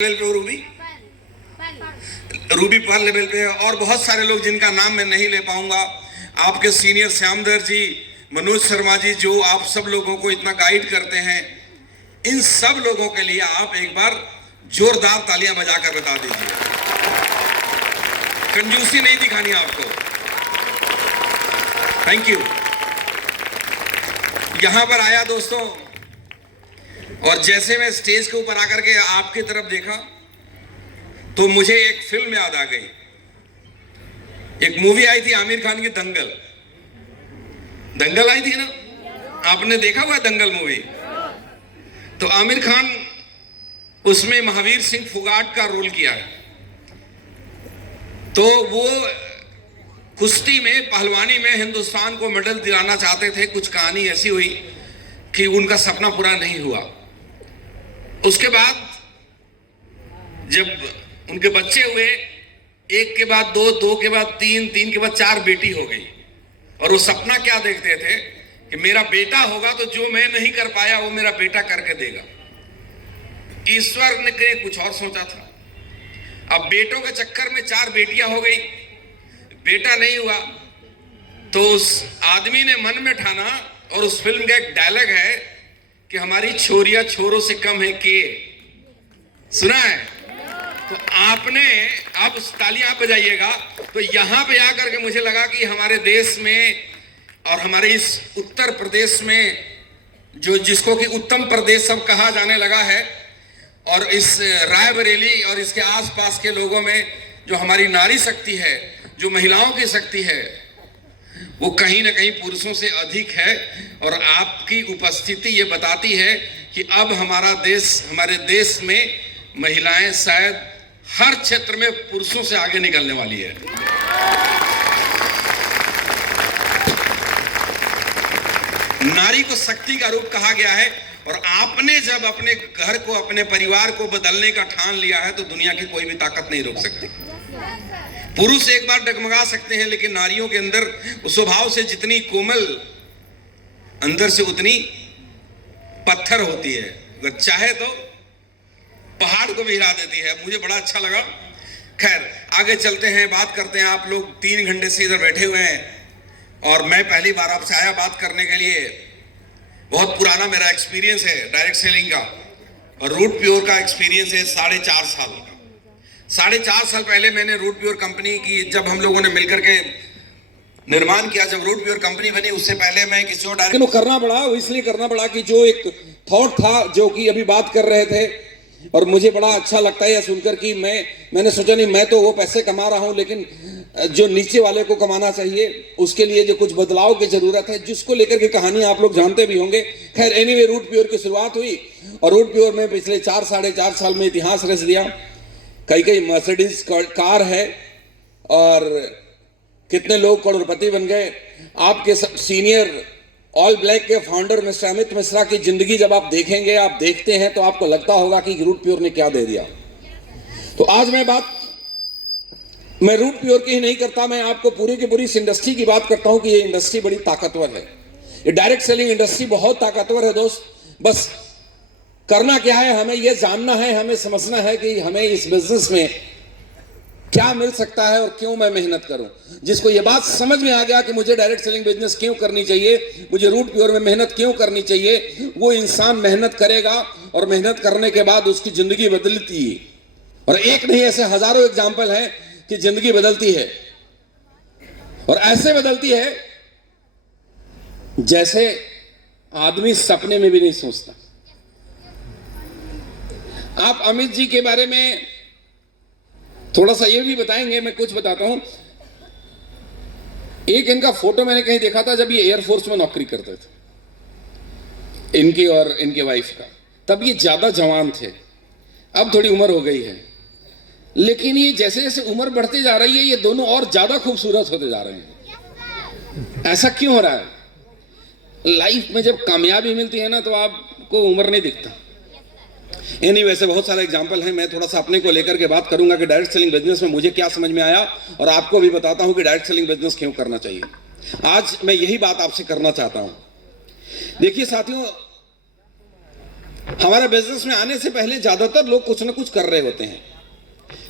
Level पे Ruby Perl level पे और बहुत सारे लोग जिनका नाम मैं नहीं ले पाऊंगा। आपके सीनियर श्यामधर जी, मनोज शर्मा जी, जो आप सब लोगों को इतना गाइड करते हैं, इन सब लोगों के लिए आप एक बार जोरदार तालियां बजाकर बता दीजिए। कंजूसी नहीं दिखानी आपको। Thank you. यहां पर आया दोस्तों, और जैसे मैं स्टेज के ऊपर आकर के आपकी तरफ देखा तो मुझे एक फिल्म याद आ गई। एक मूवी आई थी आमिर खान की, दंगल। दंगल आई थी ना, आपने देखा हुआ है दंगल मूवी? तो आमिर खान उसमें महावीर सिंह फुगाट का रोल किया है। तो वो कुश्ती में, पहलवानी में हिंदुस्तान को मेडल दिलाना चाहते थे। कुछ कहानी ऐसी हुई कि उनका सपना पूरा नहीं हुआ। उसके बाद जब उनके बच्चे हुए, एक के बाद दो, दो के बाद तीन, तीन के बाद चार बेटी हो गई। और वो सपना क्या देखते थे कि मेरा बेटा होगा तो जो मैं नहीं कर पाया वो मेरा बेटा करके देगा। ईश्वर ने कुछ और सोचा था। अब बेटों के चक्कर में चार बेटियां हो गई, बेटा नहीं हुआ। तो उस आदमी ने मन में ठाना, और उस फिल्म का एक डायलॉग है कि हमारी छोरियां छोरों से कम है के। सुना है? तो आपने, आप उस तालियां बजाइएगा। तो यहां पे आकर के मुझे लगा कि हमारे देश में और हमारे इस उत्तर प्रदेश में, जो जिसको कि उत्तम प्रदेश सब कहा जाने लगा है, और इस रायबरेली और इसके आसपास के लोगों में जो हमारी नारी शक्ति है, जो महिलाओं की शक्ति है, वो कहीं ना कहीं पुरुषों से अधिक है। और आपकी उपस्थिति ये बताती है कि अब हमारा देश, हमारे देश में महिलाएं शायद हर क्षेत्र में पुरुषों से आगे निकलने वाली है। नारी को शक्ति का रूप कहा गया है, और आपने जब अपने घर को, अपने परिवार को बदलने का ठान लिया है तो दुनिया की कोई भी ताकत नहीं रोक सकती। पुरुष एक बार डगमगा सकते हैं, लेकिन नारियों के अंदर स्वभाव से जितनी कोमल, अंदर से उतनी पत्थर होती है। अगर चाहे तो पहाड़ को भी हिला देती है। मुझे बड़ा अच्छा लगा। खैर, आगे चलते हैं, बात करते हैं। आप लोग 3 घंटे से इधर बैठे हुए हैं, और मैं पहली बार आपसे आया बात करने के लिए। बहुत पुराना मेरा एक्सपीरियंस है डायरेक्ट सेलिंग का, और रूट प्योर का एक्सपीरियंस है 4.5 साल का। 4.5 साल पहले मैंने रूट प्योर कंपनी की, जब हम लोगों ने मिलकर के निर्माण किया, जब रूट प्योर कंपनी बनी, उससे पहले मैं किसी और डायरेक्ट करना पड़ा। इसलिए करना पड़ा कि जो एक थॉट था, जो कि अभी बात कर रहे थे, और मुझे बड़ा अच्छा लगता है यह सुनकर कि मैंने सोचा नहीं, मैं तो वो पैसे कमा रहा हूं, लेकिन जो नीचे वाले को कमाना चाहिए, उसके लिए जो कुछ बदलाव की जरूरत है, जिसको लेकर के कहानी आप लोग जानते भी होंगे। खैर, एनीवे, रूट प्योर की शुरुआत हुई, और रूट प्योर में पिछले 4-4.5 साल में इतिहास रच दिया। कई मर्सिडीज कार है, और कितने लोग करोड़पति बन गए। आपके सीनियर ऑल ब्लैक के फाउंडर मिस्टर अमित मिश्रा की जिंदगी जब आप देखेंगे, आप देखते हैं, तो आपको लगता होगा कि रूट प्योर ने क्या दे दिया। तो आज मैं रूट प्योर की ही नहीं करता, मैं आपको पूरी की पूरी इस इंडस्ट्री की बात करता हूं कि ये इंडस्ट्री बड़ी ताकतवर है। ये डायरेक्ट सेलिंग इंडस्ट्री बहुत ताकतवर है दोस्त। बस करना क्या है, हमें यह जानना है, हमें समझना है कि हमें इस बिजनेस में क्या मिल सकता है और क्यों मैं मेहनत करूं। जिसको ये बात समझ में आ गया कि मुझे डायरेक्ट सेलिंग बिजनेस क्यों करनी चाहिए, मुझे रूट प्योर में मेहनत क्यों करनी चाहिए, वो इंसान मेहनत करेगा, और मेहनत करने के बाद उसकी जिंदगी बदलती है। और एक नहीं, ऐसे हजारों एग्जाम्पल हैं कि जिंदगी बदलती है, और ऐसे बदलती है जैसे आदमी सपने में भी नहीं सोचता। आप अमित जी के बारे में थोड़ा सा ये भी बताएंगे, मैं कुछ बताता हूं। एक इनका फोटो मैंने कहीं देखा था जब ये एयरफोर्स में नौकरी करते थे, इनकी और इनके वाइफ का। तब ये ज्यादा जवान थे, अब थोड़ी उम्र हो गई है, लेकिन ये जैसे जैसे उम्र बढ़ती जा रही है, ये दोनों और ज्यादा खूबसूरत होते जा रहे हैं। ऐसा क्यों हो रहा है? लाइफ में जब कामयाबी मिलती है ना, तो आपको उम्र नहीं दिखता। वैसे बहुत सारे एग्जाम्पल हैं। मैं थोड़ा सा अपने को लेकर के बात करूंगा कि डायरेक्ट सेलिंग बिजनेस में मुझे क्या समझ में आया, और आपको भी बताता हूं कि डायरेक्ट सेलिंग बिजनेस क्यों करना चाहिए। आज मैं यही बात आपसे करना चाहता हूं। देखिए साथियों, हमारे बिजनेस में आने से पहले ज्यादातर लोग कुछ ना कुछ कर रहे होते हैं।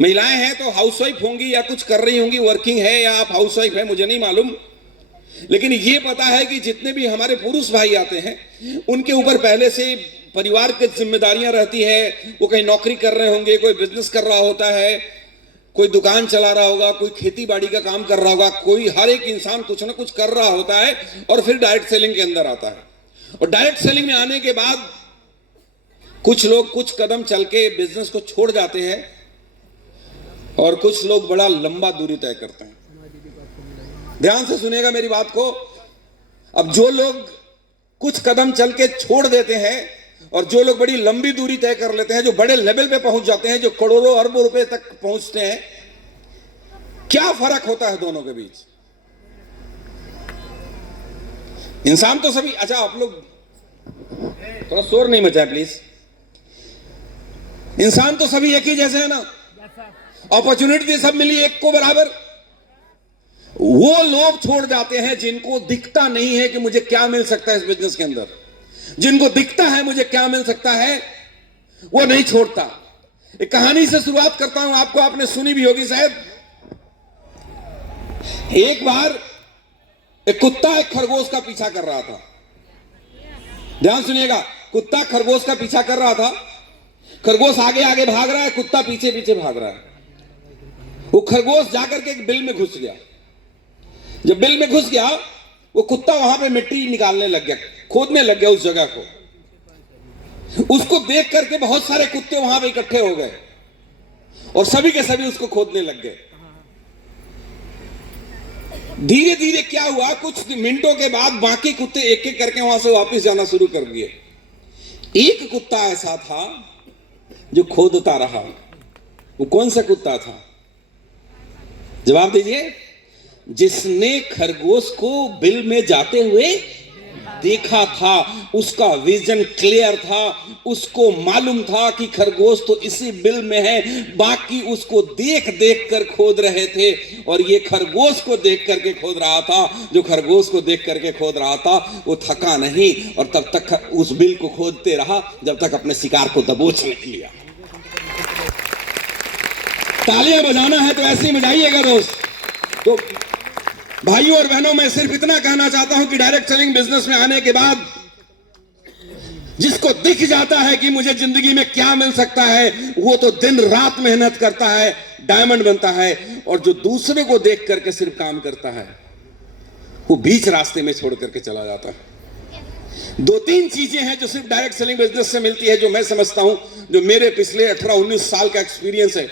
महिलाएं हैं तो हाउसवाइफ होंगी या कुछ कर रही होंगी, वर्किंग है या आप हाउसवाइफ है, मुझे नहीं मालूम। लेकिन ये पता है कि जितने भी हमारे पुरुष भाई आते हैं उनके ऊपर पहले से परिवार की जिम्मेदारियां रहती है। वो कहीं नौकरी कर रहे होंगे, कोई बिजनेस कर रहा होता है, कोई दुकान चला रहा होगा, कोई खेती बाड़ी का काम कर रहा होगा, कोई, हर एक इंसान कुछ ना कुछ कर रहा होता है और फिर डायरेक्ट सेलिंग के अंदर आता है। और डायरेक्ट सेलिंग में आने के बाद कुछ लोग कुछ कदम चल के बिजनेस को छोड़ जाते हैं और कुछ लोग बड़ा लंबा दूरी तय करते हैं। ध्यान से सुनिएगा मेरी बात को। अब जो लोग कुछ कदम चल के छोड़ देते हैं और जो लोग बड़ी लंबी दूरी तय कर लेते हैं, जो बड़े लेवल पे पहुंच जाते हैं, जो करोड़ों अरबों रुपए तक पहुंचते हैं, क्या फर्क होता है दोनों के बीच? इंसान तो सभी, अच्छा आप लोग थोड़ा शोर नहीं मचाए प्लीज। इंसान तो सभी एक ही जैसे है ना, अपॉर्चुनिटी सब मिली एक को बराबर। वो लोग छोड़ जाते हैं जिनको दिखता नहीं है कि मुझे क्या मिल सकता है इस बिजनेस के अंदर। जिनको दिखता है मुझे क्या मिल सकता है, वो नहीं छोड़ता। एक कहानी से शुरुआत करता हूं, आपको आपने सुनी भी होगी शायद। एक बार एक कुत्ता एक खरगोश का पीछा कर रहा था। ध्यान सुनिएगा, कुत्ता खरगोश का पीछा कर रहा था। खरगोश आगे आगे भाग रहा है, कुत्ता पीछे पीछे भाग रहा है। वो खरगोश जाकर के एक बिल में घुस गया। जब बिल में घुस गया, वो कुत्ता वहां पे मिट्टी निकालने लग गया, खोदने लग गया उस जगह को। उसको देख करके बहुत सारे कुत्ते वहां पे इकट्ठे हो गए और सभी के सभी उसको खोदने लग गए। धीरे धीरे क्या हुआ, कुछ मिनटों के बाद बाकी कुत्ते एक एक करके वहां से वापस जाना शुरू कर दिए। एक कुत्ता ऐसा था जो खोदता रहा। वो कौन सा कुत्ता था? जवाब दीजिए। जिसने खरगोश को बिल में जाते हुए देखा था, उसका विजन क्लियर था, उसको मालूम था कि खरगोश तो इसी बिल में है। बाकी उसको देख देख कर खोद रहे थे और ये खरगोश को देख करके खोद रहा था। जो खरगोश को देख करके खोद रहा था वो थका नहीं और तब तक उस बिल को खोदते रहा जब तक अपने शिकार को दबोच नहीं लिया। तालियां बजाना है तो ऐसे ही बजाइएगा दोस्त। तो भाइयों और बहनों, मैं सिर्फ इतना कहना चाहता हूं कि डायरेक्ट सेलिंग बिजनेस में आने के बाद जिसको दिख जाता है कि मुझे जिंदगी में क्या मिल सकता है, वो तो दिन रात मेहनत करता है, डायमंड बनता है। और जो दूसरे को देख करके सिर्फ काम करता है, वो बीच रास्ते में छोड़ करके चला जाता है। दो तीन चीजें हैं जो सिर्फ डायरेक्ट सेलिंग बिजनेस से मिलती है, जो मैं समझता हूं, जो मेरे पिछले 18-19 साल का एक्सपीरियंस है।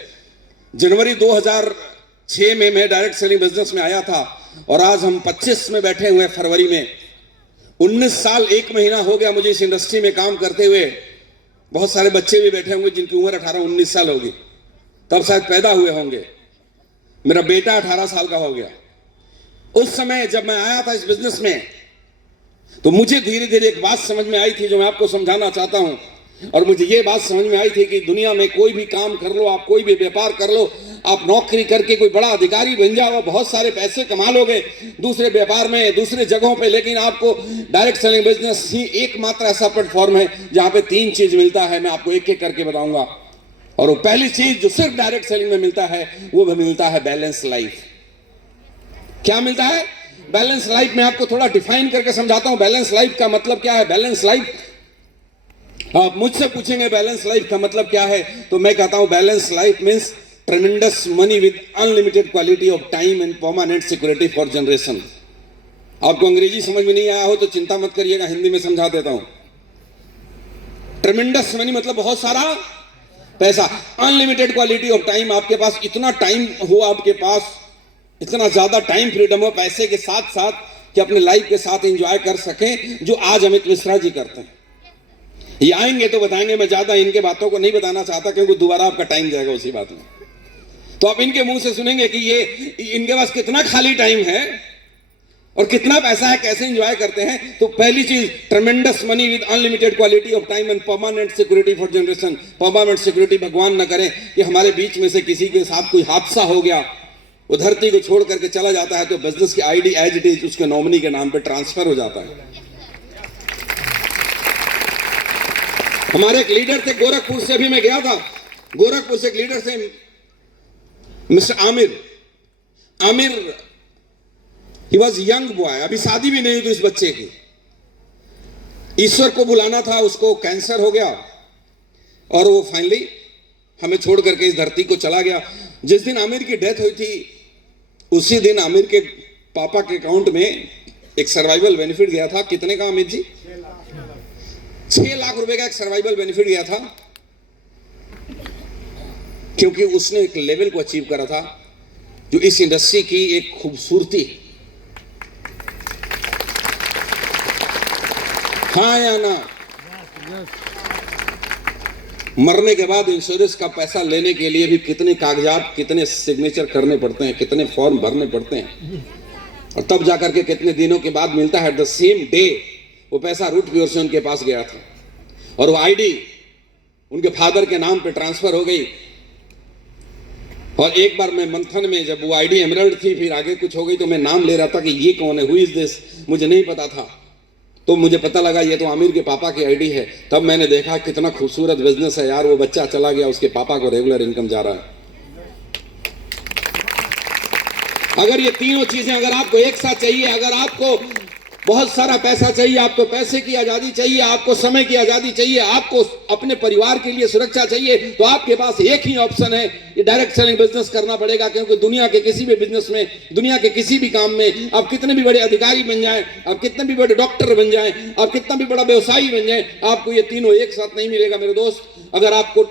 जनवरी 2006 में मैं डायरेक्ट सेलिंग बिजनेस में आया था और आज हम 25 में बैठे हुए, फरवरी में। 19 साल 1 महीना हो गया मुझे इस इंडस्ट्री में काम करते हुए। बहुत सारे बच्चे भी बैठे होंगे जिनकी उम्र 18-19 साल होगी, तब शायद पैदा हुए होंगे। मेरा बेटा 18 साल का हो गया। उस समय जब मैं आया था इस बिजनेस में, तो मुझे धीरे धीरे एक बात समझ में आई थी जो मैं आपको समझाना चाहता हूं। और मुझे ये बात समझ में आई थी कि दुनिया में कोई भी काम कर लो, आप कोई भी व्यापार कर लो, आप नौकरी करके कोई बड़ा अधिकारी बन जाओ, बहुत सारे पैसे कमा लोगे दूसरे व्यापार में, दूसरे जगहों पे, लेकिन आपको डायरेक्ट सेलिंग बिजनेस ही एकमात्र ऐसा प्लेटफॉर्म है जहां पे 3 चीज मिलता है। मैं आपको एक एक करके बताऊंगा। और वो पहली चीज जो सिर्फ डायरेक्ट सेलिंग में मिलता है, वो भी मिलता है बैलेंस लाइफ। क्या मिलता है? Balance life. मैं आपको थोड़ा डिफाइन करके समझाता हूं बैलेंस लाइफ का मतलब क्या है। बैलेंस लाइफ, आप मुझसे पूछेंगे बैलेंस लाइफ का मतलब क्या है, तो मैं कहता हूं balance life means ट्रेमेंडस money with unlimited quality of time and permanent security for generation. आपको अंग्रेजी समझ में नहीं आया हो तो चिंता मत करिएगा, हिंदी में समझा देता हूं। ट्रेमेंडस मनी मतलब बहुत सारा पैसा, अनलिमिटेड क्वालिटी ऑफ टाइम, आपके पास इतना टाइम हो, आपके पास इतना ज्यादा टाइम फ्रीडम हो पैसे के साथ साथ कि अपने लाइफ के साथ एंजॉय कर सकें, जो आज अमित मिश्रा जी करते हैं। ये आएंगे तो बताएंगे, मैं ज्यादा इनके बातों को नहीं बताना चाहता क्योंकि दोबारा आपका टाइम जाएगा उसी बात में। तो आप इनके मुंह से सुनेंगे कि ये इनके पास कितना खाली टाइम है और कितना पैसा है, कैसे एंजॉय करते हैं। तो पहली चीज, ट्रेमेंडस money with unlimited quality of time and permanent security for generation. Permanent security, भगवान न करे कि हमारे बीच में से किसी के साथ कोई हादसा हो गया, वो धरती को छोड़ करके चला जाता है, तो बिजनेस की आईडी एज इट इज उसके नॉमिनी के नाम पे ट्रांसफर हो जाता है। हमारे एक लीडर थे गोरखपुर से, अभी मैं गया था गोरखपुर से, एक लीडर थे mister Aamir, he was young boy, अभी शादी भी नहीं हुई थी इस बच्चे की। ईश्वर को बुलाना था, उसको कैंसर हो गया और वो फाइनली हमें छोड़ करके इस धरती को चला गया। जिस दिन आमिर की डेथ हुई थी उसी दिन आमिर के पापा के अकाउंट में एक सर्वाइवल बेनिफिट गया था। कितने का अमित जी? 6 लाख रुपए का एक सर्वाइवल बेनिफिट गया था, क्योंकि उसने एक लेवल को अचीव करा था जो इस इंडस्ट्री की एक खूबसूरती। हाँ या ना? मरने के बाद इंश्योरेंस का पैसा लेने के लिए भी कितने कागजात, कितने सिग्नेचर करने पड़ते हैं, कितने फॉर्म भरने पड़ते हैं, और तब जाकर के कितने दिनों के बाद मिलता है। द सेम डे वो पैसा रूट प्योर से उनके पास गया था और वो आईडी उनके फादर के नाम पे ट्रांसफर हो गई। और एक बार मैं मंथन में, जब वो आईडी एमरल्ड थी, फिर आगे कुछ हो गई, तो मैं नाम ले रहा था कि ये कौन है, हु इज दिस, मुझे नहीं पता था। तो मुझे पता लगा ये तो आमिर के पापा की आईडी है। तब मैंने देखा कितना खूबसूरत बिजनेस है यार, वो बच्चा चला गया, उसके पापा को रेगुलर इनकम जा रहा है। अगर ये तीनों चीजें अगर आपको एक साथ चाहिए, अगर आपको बहुत सारा पैसा चाहिए, आपको पैसे की आजादी चाहिए, आपको समय की आजादी चाहिए, आपको अपने परिवार के लिए सुरक्षा चाहिए, तो आपके पास एक ही ऑप्शन है, ये डायरेक्ट सेलिंग बिजनेस करना पड़ेगा। क्योंकि दुनिया के किसी भी बिजनेस में, दुनिया के किसी भी काम में, आप कितने भी बड़े अधिकारी बन जाएं, आप कितने भी बड़े डॉक्टर बन जाएं, आप कितना भी बड़ा व्यवसायी बन जाएं, आपको ये तीनों एक साथ नहीं मिलेगा मेरे दोस्त। अगर आपको,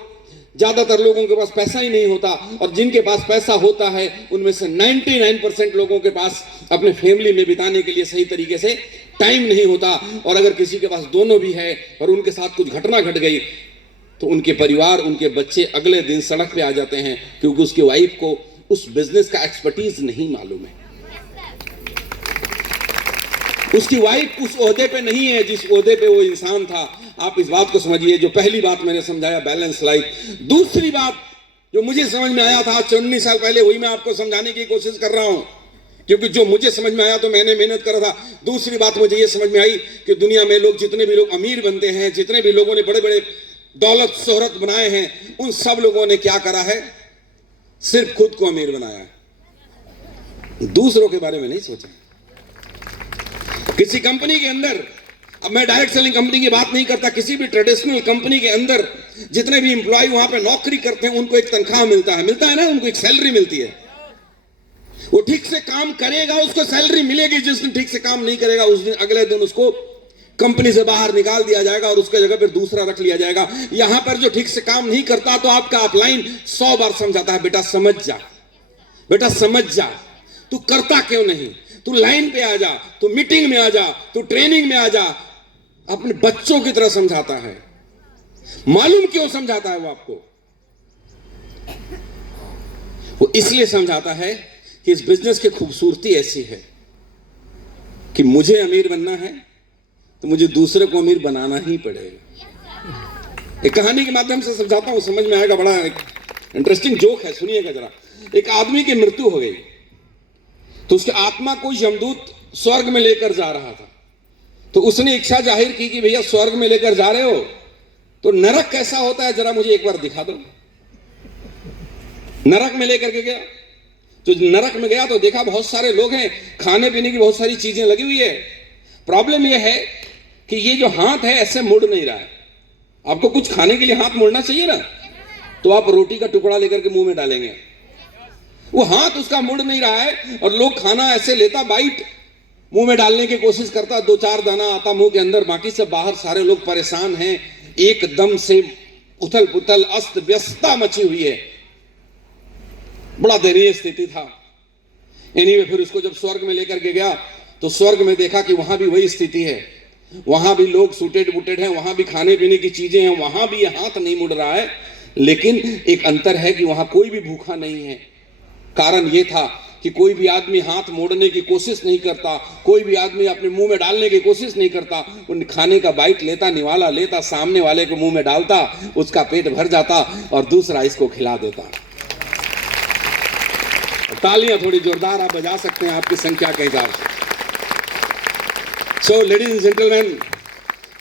ज्यादातर लोगों के पास पैसा ही नहीं होता, और जिनके पास पैसा होता है उनमें से 99% लोगों के पास अपने फैमिली में बिताने के लिए सही तरीके से टाइम नहीं होता। और अगर किसी के पास दोनों भी है और उनके साथ कुछ घटना घट गई तो उनके परिवार, उनके बच्चे अगले दिन सड़क पे आ जाते हैं, क्योंकि उसकी वाइफ को उस बिजनेस का एक्सपर्टीज नहीं मालूम है, उसकी वाइफ उस ओहदे पे नहीं है जिस ओहदे पे वो इंसान था। आप इस बात को समझिए, जो पहली बात मैंने समझाया, बैलेंस लाइफ। दूसरी बात जो मुझे समझ में आया था 19 साल पहले, वही मैं आपको समझाने की कोशिश कर रहा हूं, क्योंकि जो मुझे समझ में आया तो मैंने मेहनत करा था। दूसरी बात मुझे ये समझ में आई कि दुनिया में लोग, जितने भी लोग अमीर बनते हैं, जितने भी लोगों ने बड़े बड़े दौलत शोहरत बनाए हैं, उन सब लोगों ने क्या करा है? सिर्फ खुद को अमीर बनाया है, दूसरों के बारे में नहीं सोचा। किसी कंपनी के अंदर, अब मैं डायरेक्ट सेलिंग कंपनी की बात नहीं करता, किसी भी ट्रेडिशनल कंपनी के अंदर जितने भी एम्प्लॉय वहां पे नौकरी करते हैं, उनको एक तनख्वाह मिलता है ना, उनको एक सैलरी मिलती है। वो ठीक से काम करेगा उसको सैलरी मिलेगी, जिस दिन ठीक से काम नहीं करेगा उस दिन, अगले दिन उसको कंपनी से बाहर निकाल दिया जाएगा और उसके जगह पर दूसरा रख लिया जाएगा। यहां पर जो ठीक से काम नहीं करता तो आपका अपलाइन 100 बार समझाता है, बेटा समझ जा, बेटा समझ जा, तू करता क्यों नहीं, तू लाइन पे आ जा, तू मीटिंग में आ जा, तू ट्रेनिंग में आ जा। अपने बच्चों की तरह समझाता है। मालूम क्यों समझाता है वो आपको? वो इसलिए समझाता है कि इस बिजनेस की खूबसूरती ऐसी है कि मुझे अमीर बनना है तो मुझे दूसरे को अमीर बनाना ही पड़ेगा। एक कहानी के माध्यम से समझाता हूं, समझ में आएगा। बड़ा इंटरेस्टिंग जोक है, सुनिएगा जरा। एक आदमी की मृत्यु हो गई तो उसकी आत्मा को यमदूत स्वर्ग में लेकर जा रहा था। तो उसने इच्छा जाहिर की कि भैया स्वर्ग में लेकर जा रहे हो तो नरक कैसा होता है जरा मुझे एक बार दिखा दो। नरक में लेकर के गया, तो नरक में गया तो देखा बहुत सारे लोग हैं, खाने पीने की बहुत सारी चीजें लगी हुई है। प्रॉब्लम यह है कि ये जो हाथ है ऐसे मुड़ नहीं रहा है। आपको कुछ खाने के लिए हाथ मुड़ना चाहिए ना, तो आप रोटी का टुकड़ा लेकर के मुंह में डालेंगे, वो हाथ उसका मुड़ नहीं रहा है। और लोग खाना ऐसे लेता, बाइट मुंह में डालने की कोशिश करता, 2-4 दाना आता मुंह के अंदर, बाकी सब बाहर। सारे लोग परेशान हैं, एकदम से उथल पुथल, अस्त व्यस्तता मची हुई है, बड़ा दयनीय स्थिति था। एनीवे, फिर उसको जब स्वर्ग में लेकर के गया तो स्वर्ग में देखा कि वहां भी वही स्थिति है, वहां भी लोग सूटेड बूटेड हैं, वहां भी खाने पीने की चीजें हैं, वहां भी ये हाथ नहीं मुड़ रहा है। लेकिन एक अंतर है कि वहां कोई भी भूखा नहीं है। कारण यह था कि कोई भी आदमी हाथ मोड़ने की कोशिश नहीं करता, कोई भी आदमी अपने मुंह में डालने की कोशिश नहीं करता। उन खाने का बाइट लेता, निवाला लेता, सामने वाले को मुंह में डालता, उसका पेट भर जाता और दूसरा इसको खिला देता। तालियां थोड़ी जोरदार आप बजा सकते हैं आपकी संख्या के हिसाब से। So ladies and gentleman,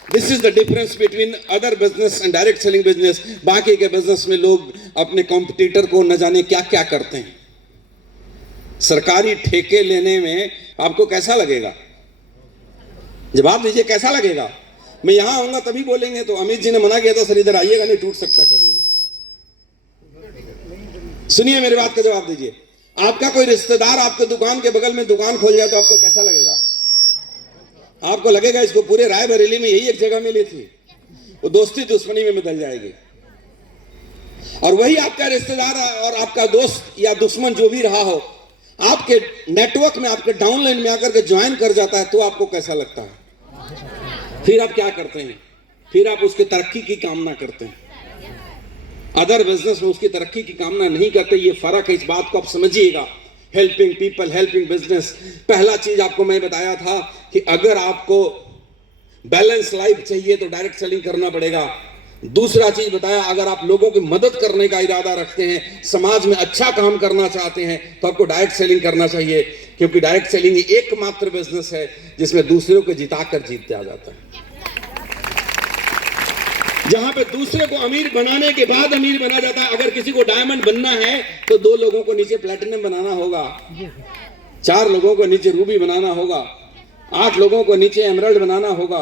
this is the difference between other business and direct selling business. बाकी के बिजनेस में लोग अपने कॉम्पिटिटर को न जाने क्या क्या करते हैं। सरकारी ठेके लेने में आपको कैसा लगेगा? जवाब दीजिए, कैसा लगेगा? मैं यहां आऊंगा तभी बोलेंगे। तो अमित जी ने मना किया था, सर इधर आइएगा नहीं, टूट सकता है कभी भी। सुनिए मेरी बात का जवाब दीजिए। आपका कोई रिश्तेदार आपके दुकान के बगल में दुकान खोल जाए तो आपको कैसा लगेगा? आपको लगेगा इसको पूरे रायबरेली में यही एक जगह मिली थी। वो दोस्ती दुश्मनी में बदल जाएगी। और वही आपका रिश्तेदार और आपका दोस्त या दुश्मन जो भी रहा हो, आपके नेटवर्क में, आपके डाउनलाइन में आकर के ज्वाइन कर जाता है, तो आपको कैसा लगता है? फिर आप क्या करते हैं? फिर आप उसके तरक्की की कामना करते हैं। अदर बिजनेस में उसकी तरक्की की कामना नहीं करते। ये फर्क है, इस बात को आप समझिएगा। Helping people, helping business. पहला चीज आपको मैं बताया था कि अगर आपको बैलेंस लाइफ चाहिए तो डायरेक्ट सेलिंग करना पड़ेगा। दूसरा चीज बताया, अगर आप लोगों की मदद करने का इरादा रखते हैं, समाज में अच्छा काम करना चाहते हैं, तो आपको डायरेक्ट सेलिंग करना चाहिए। क्योंकि डायरेक्ट सेलिंग एकमात्र बिजनेस है जिसमें दूसरों को जिताकर जीत दिया जाता है। जहां पे दूसरे को अमीर बनाने के बाद अमीर बना जाता है। अगर किसी को डायमंड बनना है तो 2 लोगों को नीचे प्लैटिनम बनाना होगा, 4 लोगों को नीचे रूबी बनाना होगा, 8 लोगों को नीचे एमराल्ड बनाना होगा।